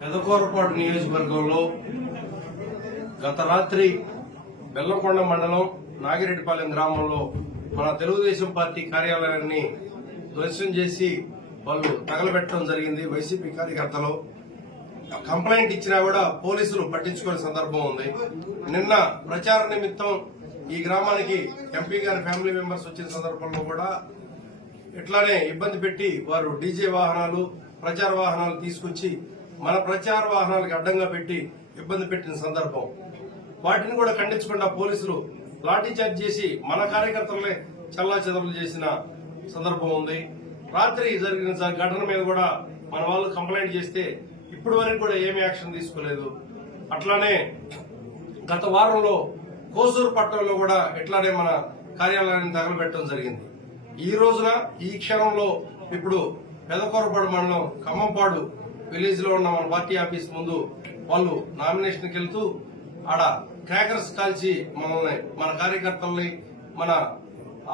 పెదకూరపాటు నియోజకవర్గంలో గత రాత్రి బెల్లంకొండ మండలం నాగిరెడ్డిపాలెం గ్రామంలో మన తెలుగుదేశం పార్టీ కార్యాలయాన్ని ధ్వంసం చేసి వాళ్ళు తగలబెట్టడం జరిగింది. వైసీపీ కార్యకర్తలు కంప్లైంట్ ఇచ్చినా కూడా పోలీసులు పట్టించుకునే సందర్భం ఉంది. నిన్న ప్రచార నిమిత్తం ఈ గ్రామానికి ఎంపీ గారి ఫ్యామిలీ మెంబర్స్ వచ్చిన సందర్భంలో కూడా ఇట్లానే ఇబ్బంది పెట్టి వారు డీజే వాహనాలు ప్రచార వాహనాలు తీసుకొచ్చి మన ప్రచార వాహనాలకు అడ్డంగా పెట్టి ఇబ్బంది పెట్టిన సందర్భం. వాటిని కూడా ఖండించకుండా పోలీసులు లాఠీ చార్జ్ చేసి మన కార్యకర్తలనే చల్లా చేసిన సందర్భం ఉంది. రాత్రి జరిగిన ఘటన మీద కూడా మన వాళ్ళు కంప్లైంట్ చేస్తే ఇప్పటి వరకు కూడా ఏమి యాక్షన్ తీసుకోలేదు. అట్లానే గత వారంలో కోసూరు పట్టణంలో కూడా ఇట్లానే మన కార్యాలయాన్ని తగలబెట్టడం జరిగింది. ఈ రోజున ఈ క్షణంలో ఇప్పుడు పెదకొరపాడు మండలం ఖమ్మంపాడు విలేజ్లో ఉన్న మన పార్టీ ఆఫీస్ ముందు వాళ్ళు నామినేషన్కి వెళ్తూ ఆడ క్రాకర్స్ కాల్చి మనల్ని మన కార్యకర్తల్ని మన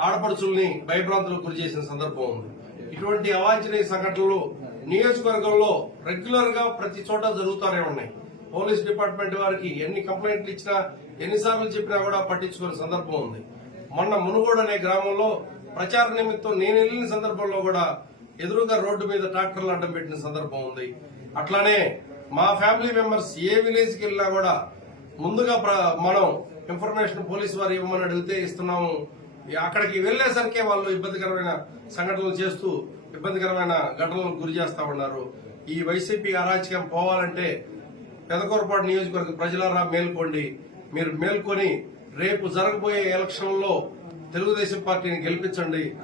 ఆడపడుచుల్ని భయభ్రాంతులకు గురి చేసిన సందర్భం ఉంది. ఇటువంటి అవాంఛనీయ సంఘటనలు నియోజకవర్గంలో రెగ్యులర్గా ప్రతి చోట జరుగుతూనే ఉన్నాయి. పోలీస్ డిపార్ట్మెంట్ వారికి ఎన్ని కంప్లైంట్లు ఇచ్చినా ఎన్నిసార్లు చెప్పినా కూడా పట్టించుకునే సందర్భం ఉంది. మొన్న మునుగోడు అనే గ్రామంలో ప్రచార నిమిత్తం నేను వెళ్ళిన సందర్భంలో కూడా ఎదురుగా రోడ్డు మీద ట్రాక్టర్లు అడ్డం పెట్టిన సందర్భం ఉంది. అట్లానే మా ఫ్యామిలీ మెంబర్స్ ఏ విలేజ్కి వెళ్ళినా కూడా ముందుగా ప్ర- మనం ఇన్ఫర్మేషన్ పోలీస్ వారు ఇవ్వమని అడిగితే ఇస్తున్నాము. అక్కడికి వెళ్ళేసరికే వాళ్ళు ఇబ్బందికరమైన సంఘటనలు చేస్తూ ఇబ్బందికరమైన ఘటనలకు గురి చేస్తా ఉన్నారు. ఈ వైసీపీ అరాచకం పోవాలంటే పెదకూరపాటు నియోజకవర్గ ప్రజలారా మేల్కోండి. మీరు మేల్కొని రేపు జరగబోయే ఎలక్షన్లో తెలుగుదేశం పార్టీని గెలిపించండి.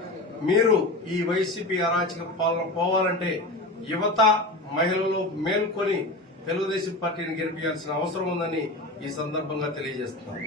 మీరు ఈ వైసీపీ అరాచక పాలన పోవాలంటే యువత మహిళలు మేల్కొని తెలుగుదేశం పార్టీని గెలిపించాల్సిన అవసరం ఉందని ఈ సందర్భంగా తెలియజేస్తున్నాను.